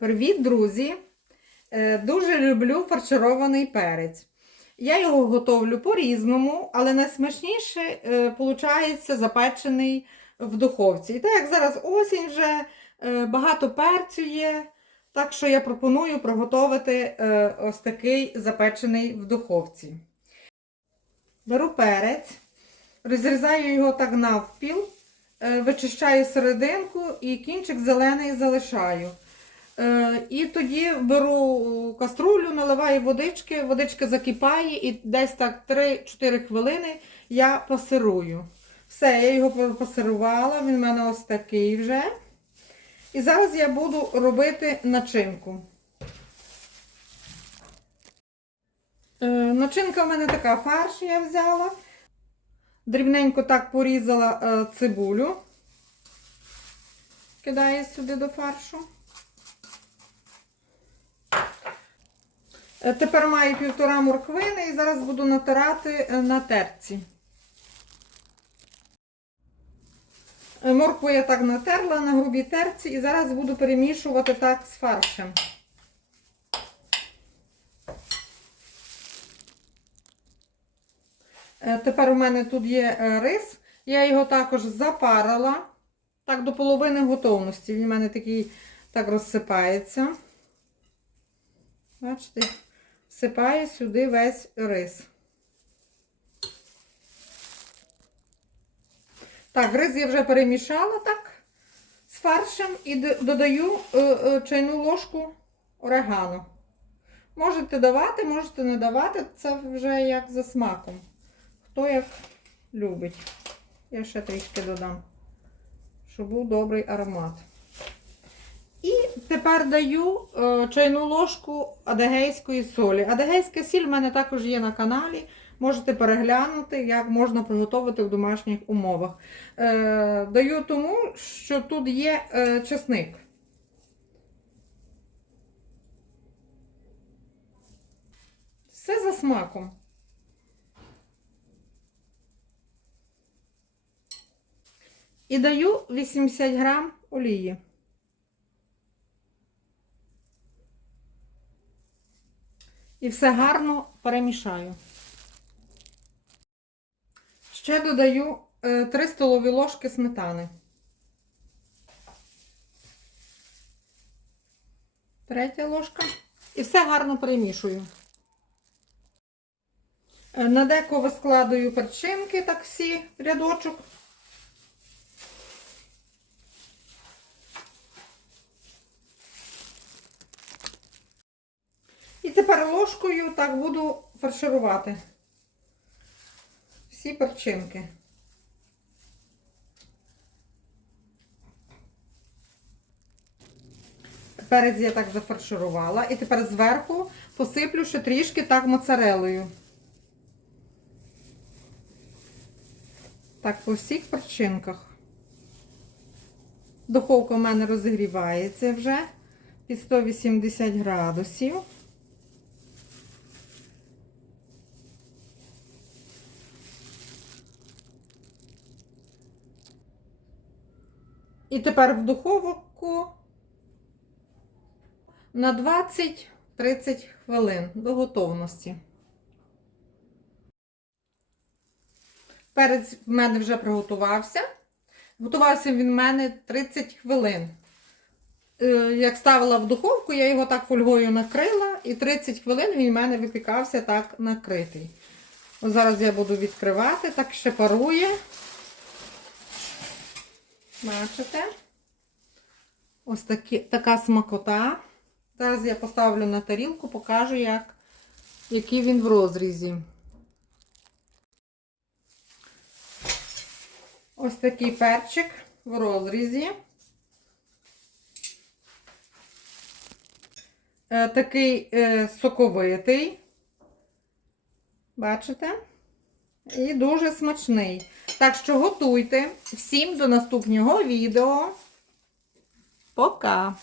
Привіт, друзі! Е, Дуже люблю фарширований перець. Я його готовлю по-різному, але найсмачніше виходить запечений в духовці. І так як зараз осінь вже е, багато перцю є, так що я пропоную приготувати е, ось такий запечений в духовці. Беру перець, розрізаю його так навпіл, е, вичищаю серединку і кінчик зелений залишаю. Е, І тоді беру каструлю, наливаю водички, водичка закипає і десь так 3-4 хвилини я пасирую. Все, я його пасирувала, він в мене ось такий вже. І зараз я буду робити начинку. Е, Начинка в мене така фарш я взяла. Дрібненько так порізала е, цибулю. Кидаю сюди до фаршу. Тепер маю півтора морквини і зараз буду натирати е, на терці. Е, Моркву я так натерла на грубій терці і зараз буду перемішувати так з фаршем. Е, Тепер у мене тут є е, рис. Я його також запарила. Так, до половини готовності. Він у мене такий так розсипається. Бачите, всипаю сюди весь рис. Так, рис я вже перемішала так з фаршем і додаю е, е, чайну ложку орегано. Можете давати, можете не давати, це вже як за смаком. Хто як любить. Я ще трішки додам, щоб був добрий аромат. Тепер даю е, чайну ложку адегейської солі. Адегейська сіль в мене також є на каналі. Можете переглянути, як можна приготувати в домашніх умовах. Е, даю тому, що тут є е, чесник. Все за смаком. І даю 80 грам олії. І все гарно перемішаю. Ще додаю 3 столові ложки сметани. Третя ложка. І все гарно перемішую. Е, На деко вискладую перчинки, так всі рядочок. І тепер ложкою так буду фарширувати всі перчинки. Перець я так зафарширувала. І тепер зверху посиплю ще трішки так моцарелою. Так, по всіх перчинках. Духовка в мене розігрівається вже під 180 градусів. І тепер в духовку на 20-30 хвилин до готовності. Перець в мене вже приготувався. Готувався він в мене 30 хвилин. Е, Як ставила в духовку, я його так фольгою накрила, і 30 хвилин він в мене випікався так накритий. Зараз я буду відкривати, так ще парує. Бачите? Ось такі, така смакота. Зараз я поставлю на тарілку, покажу, як, який він в розрізі. Ось такий перчик в розрізі. Е, такий е, соковитий. Бачите? І дуже смачний. Так що готуйте. Всім до наступного відео. Пока!